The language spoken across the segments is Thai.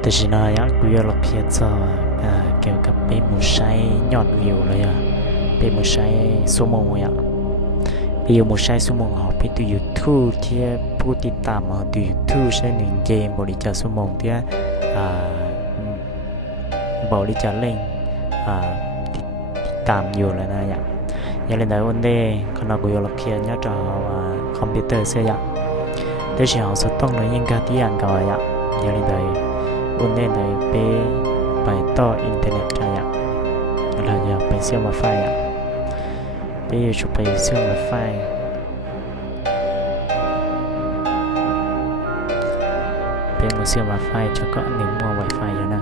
แต่ฉันอยากคุยกับเพียรเกี่ยวกับเป็นมือใช้ยอดวิวเลยอ่ะเป็นมือใช้ชั่วโมงอ่ะเป็นมือใช้ชั่วโมงเขาไปดู YouTube ที่ผู้ติดตามเขาดู YouTube ใช้หนึ่งเกมบริจาคชั่วโมงที่บริจาคเล่นติดตามอยู่แล้วนะอย่างเล่นได้วันเดย์ขณะคุยกับเพียรเนี่ยจะคอมพิวเตอร์เสียอย่างแต่ฉันเอาสุดต้องเลยยิ่งการที่อย่างก่อนอย่างเล่นได้วันนี้ได้ไปต่ออินเทอร์เน็ตอะไรเราอยากไปเชื่อมไฟไปอยู่ชุบไปเชื่อมไฟเป็นมือเชื่อมไฟจะก็หนึ่งมัวไวไฟอยู่นะ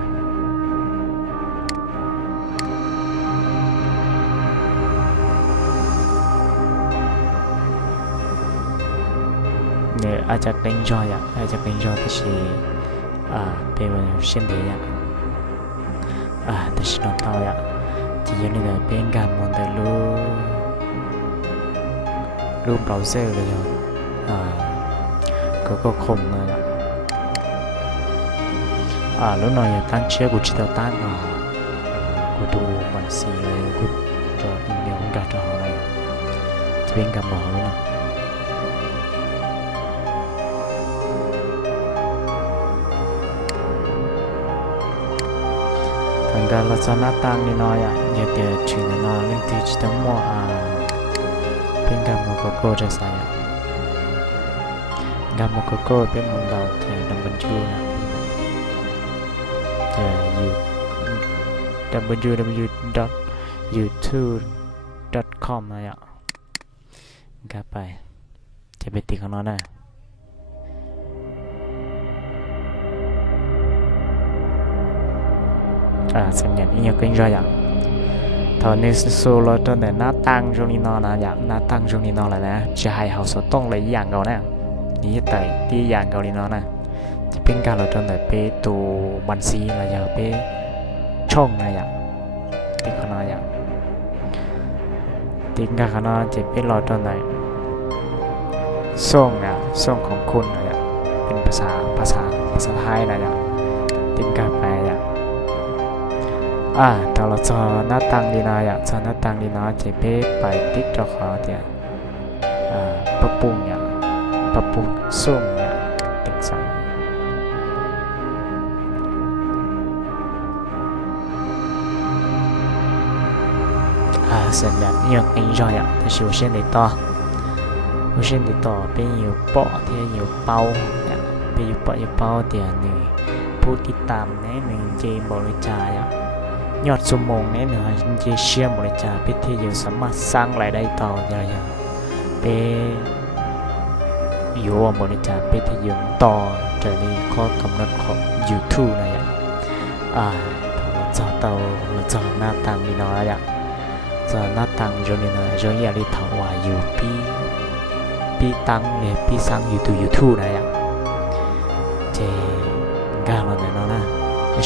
เนี่ยอาจจะเป็นจอยอาจจะเป็นจอยที่ชีเป็นเช่นเดียวแต่ฉันนอนที่ยังได้เป็นการมองแต่รูปเบราว์เซอร์เลยก็คมเลยแล้วหน่อยตั้งเชื่อกูจิตตั้งกูดูมันสีเลยกูจออีเมลของการจออะไรจะเป็นการบอกแล้วนะการลักษณะต่างนิดหน่อยอย่าเดี๋ยวถึงนิดหน่อยเรื่องที่จะต้องมั่วเป็นการมั่วโกจะใส่การมั่วโกเป็นมันเราแต่ดับเบิลยูนะแต่www.youtube.com นะก็ไปจะไปติดข้างนอกนะสัญญาณนี้ยังก็ยังตอนนี้สู้รถจนแต่หน้าตั้งช่วงนี้นอนนะหน้าตั้งช่วงนี้นอนแล้วนะจะให้เขาสต้องเลยอย่างเก่านะนี่แต่ที่อย่างเก่านี้นอนนะจะเป็นการรถจนแต่ไปตัวบัญชีอะไรอย่างไปช่องอะไรอย่างติดขนาดอย่างติดกันขนาดจะเป็นรถจนแต่ส่งของคุณอะไรอย่างเป็นภาษาไทยอะไรอย่างติดกันไปอย่างแต่เราจะหน้าตังดีนะจะหน้าตังดีนะจะไปติ๊กจอเขาเดียปรับปรุงส่งติดสั่งสัญญาณยังไม่ยอมแต่是有线的ต่อเป็นอยู่เปาะที่อยู่เป้าเป็นอยู่เป้าเดียวนี่ผู้ติดตามในหนึ่งเกมบริจาคยอดชั่วโมงนี้เหนือจะเชื่อมบริจาคพิธีอยู่สามารถสร้างรายได้ต่ออย่างอยู่บริจาคพิธียืนต่อจากนี้ข้อกำหนดของ YouTube นะเราจะหน้าตังนี่น้อยจะหน้าตังจนนี่นะจนอยากได้ถาวรอยู่ปีตังเนี่ยปีสร้าง YouTube นะเจก้าวเราเนี่ยนะ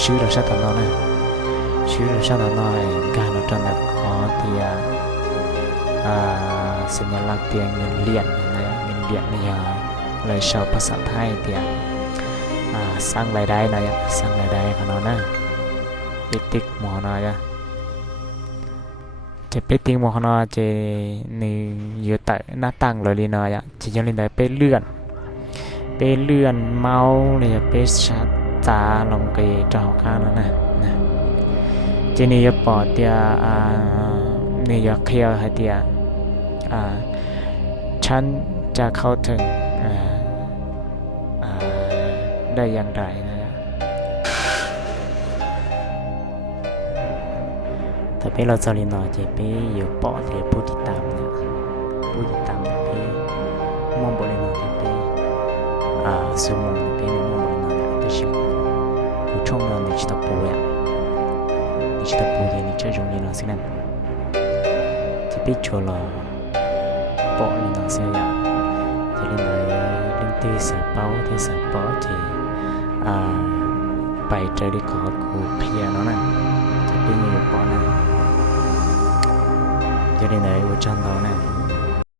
ชื่อเราชัดตอนนั้นนะชื่อเราชอบน้อยการเราจนแบบขอเตียสัญลักษณ์เตียเงินเหรียญนะเงินเหรียญเนี่ยเลยชอบภาษาไทยเตียสร้างรายได้นะสร้างรายได้ของเรานะไปติ๊กหมอนะจะไปติ๊กหมอของเราจะนี่อยู่แต่หน้าตั้งเลยดีนะจะยังเล่นได้ไปเลื่อนเมาส์เนี่ยไปชัดตาลงเกยจอข้างนั้นนะจีนี่ปอดเดียนี่เคลียร์ให้เดียฉันจะเข้าถึงได้อย่างไรนะแต่เป็นเราจะเรียนหน่อยจะไปอยู่ปอดเดียผู้ติดตามเนี่ยไปมองบริโภคจะไปสมองไปมองบริโภคเนี่ยไปชิวผู้ชมเราในชิตาปู你知道不的，你这种你能现在，这边除了包你能现在，这里来领地上包这ไปเจอที่ขอกูเคลียร์แล้วนะจะเป็นอยู่ปอนะจะได้ไหนว่าจันเรานะ